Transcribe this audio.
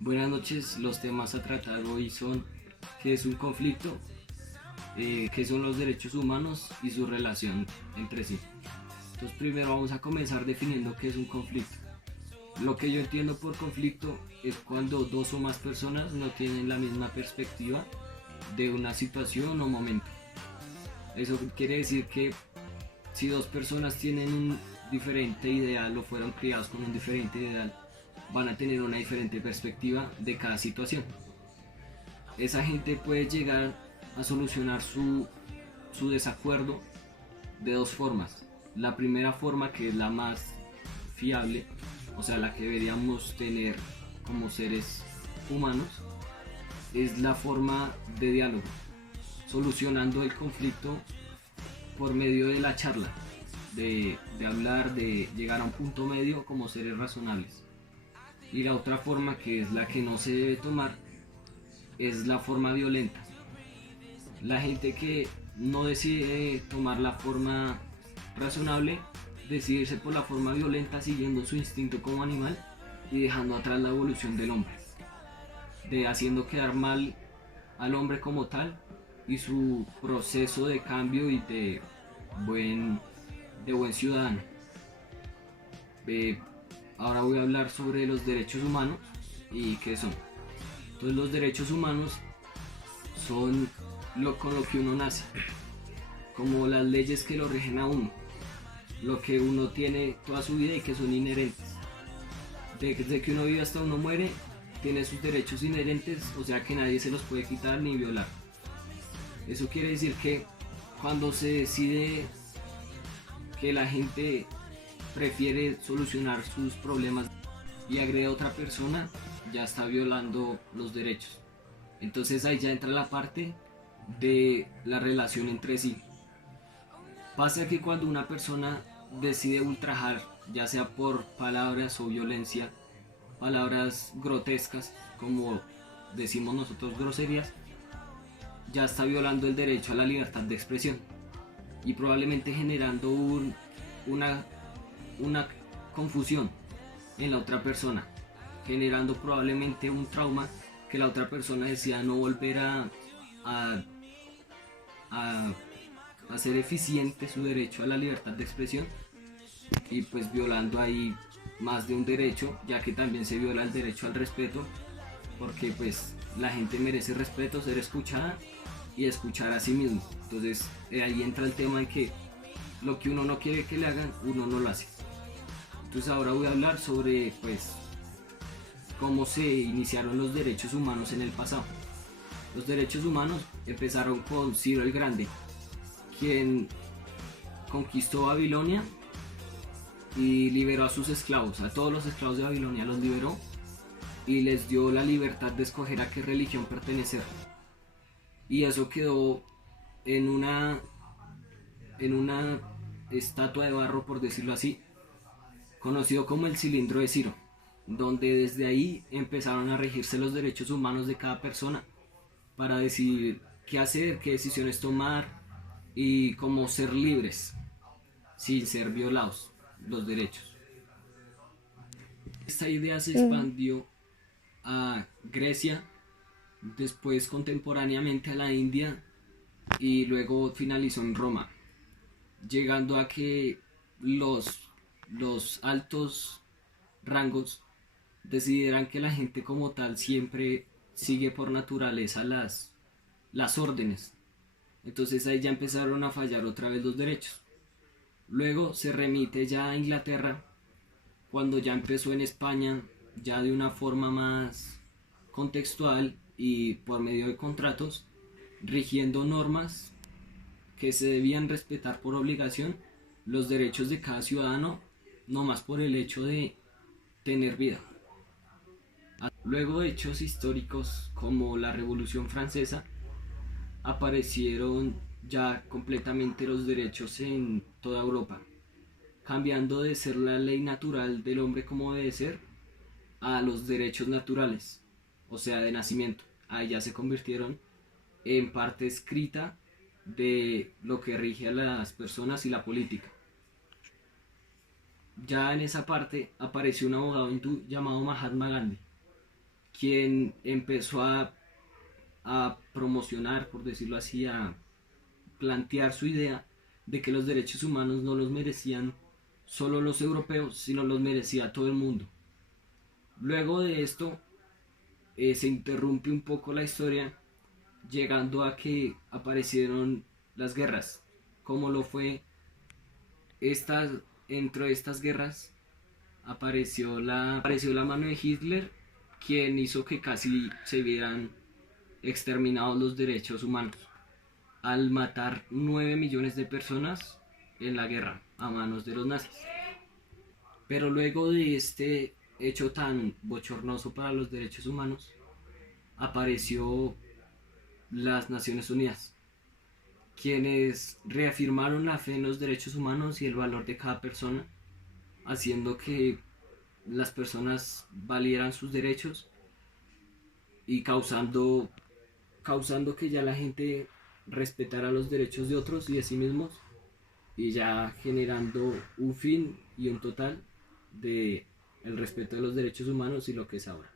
Buenas noches, los temas a tratar hoy son qué es un conflicto, qué son los derechos humanos y su relación entre sí. Entonces primero vamos a comenzar definiendo qué es un conflicto. Lo que yo entiendo por conflicto es cuando dos o más personas no tienen la misma perspectiva de una situación o momento. Eso quiere decir que si dos personas tienen un diferente ideal o fueron criados con un diferente ideal, van a tener una diferente perspectiva de cada situación. Esa gente puede llegar a solucionar su desacuerdo de dos formas. La primera forma, que es la más fiable, o sea, la que deberíamos tener como seres humanos, es la forma de diálogo, solucionando el conflicto por medio de la charla, de hablar, de llegar a un punto medio como seres razonables. Y la otra forma, que es la que no se debe tomar, es la forma violenta. La gente que no decide tomar la forma razonable, decide irse por la forma violenta siguiendo su instinto como animal y dejando atrás la evolución del hombre, de haciendo quedar mal al hombre como tal y su proceso de cambio y de buen ciudadano. Eh, Ahora voy a hablar sobre los derechos humanos y qué son. Entonces los derechos humanos son con lo que uno nace, como las leyes que lo rigen a uno, lo que uno tiene toda su vida y que son inherentes. Desde que uno vive hasta uno muere, tiene sus derechos inherentes, o sea que nadie se los puede quitar ni violar. Eso quiere decir que cuando se decide que la gente prefiere solucionar sus problemas y agrede a otra persona, ya está violando los derechos. Entonces ahí ya entra la parte de la relación entre sí. Pasa que cuando una persona decide ultrajar, ya sea por palabras o violencia, palabras grotescas, como decimos nosotros groserías, ya está violando el derecho a la libertad de expresión y probablemente generando una, una confusión en la otra persona, generando probablemente un trauma que la otra persona decida no volver a, a hacer eficiente su derecho a la libertad de expresión, y pues violando ahí más de un derecho, ya que también se viola el derecho al respeto, porque pues la gente merece respeto, ser escuchada y escuchar a sí mismo. Entonces ahí entra el tema de que lo que uno no quiere que le hagan, uno no lo hace. Entonces ahora voy a hablar sobre pues cómo se iniciaron los derechos humanos en el pasado. Los derechos humanos empezaron con Ciro el Grande, quien conquistó Babilonia y liberó a sus esclavos, a todos los esclavos de Babilonia los liberó y les dio la libertad de escoger a qué religión pertenecer. Y eso quedó en una estatua de barro, por decirlo así, conocido como el cilindro de Ciro, donde desde ahí empezaron a regirse los derechos humanos de cada persona para decidir qué hacer, qué decisiones tomar y cómo ser libres sin ser violados los derechos. Esta idea se expandió a Grecia, después contemporáneamente a la India y luego finalizó en Roma, llegando a que los altos rangos decidieran que la gente como tal siempre sigue por naturaleza las órdenes. Entonces ahí ya empezaron a fallar otra vez los derechos. Luego se remite ya a Inglaterra, cuando ya empezó en España, ya de una forma más contextual y por medio de contratos, rigiendo normas que se debían respetar por obligación los derechos de cada ciudadano, no más por el hecho de tener vida. Luego de hechos históricos como la Revolución Francesa, aparecieron ya completamente los derechos en toda Europa, cambiando de ser la ley natural del hombre como debe ser a los derechos naturales, o sea, de nacimiento. Ahí ya se convirtieron en parte escrita de lo que rige a las personas y la política. Ya en esa parte apareció un abogado hindú llamado Mahatma Gandhi, quien empezó a promocionar, por decirlo así, a plantear su idea de que los derechos humanos no los merecían solo los europeos, sino los merecía todo el mundo. Luego de esto se interrumpe un poco la historia, llegando a que aparecieron las guerras, como lo fue estas, dentro de estas guerras apareció la mano de Hitler, quien hizo que casi se vieran exterminados los derechos humanos, al matar 9 millones de personas en la guerra a manos de los nazis. Pero luego de este hecho tan bochornoso para los derechos humanos, apareció las Naciones Unidas, quienes reafirmaron la fe en los derechos humanos y el valor de cada persona, haciendo que las personas valieran sus derechos y causando que ya la gente respetara los derechos de otros y de sí mismos, y ya generando un fin y un total de el respeto de los derechos humanos y lo que es ahora.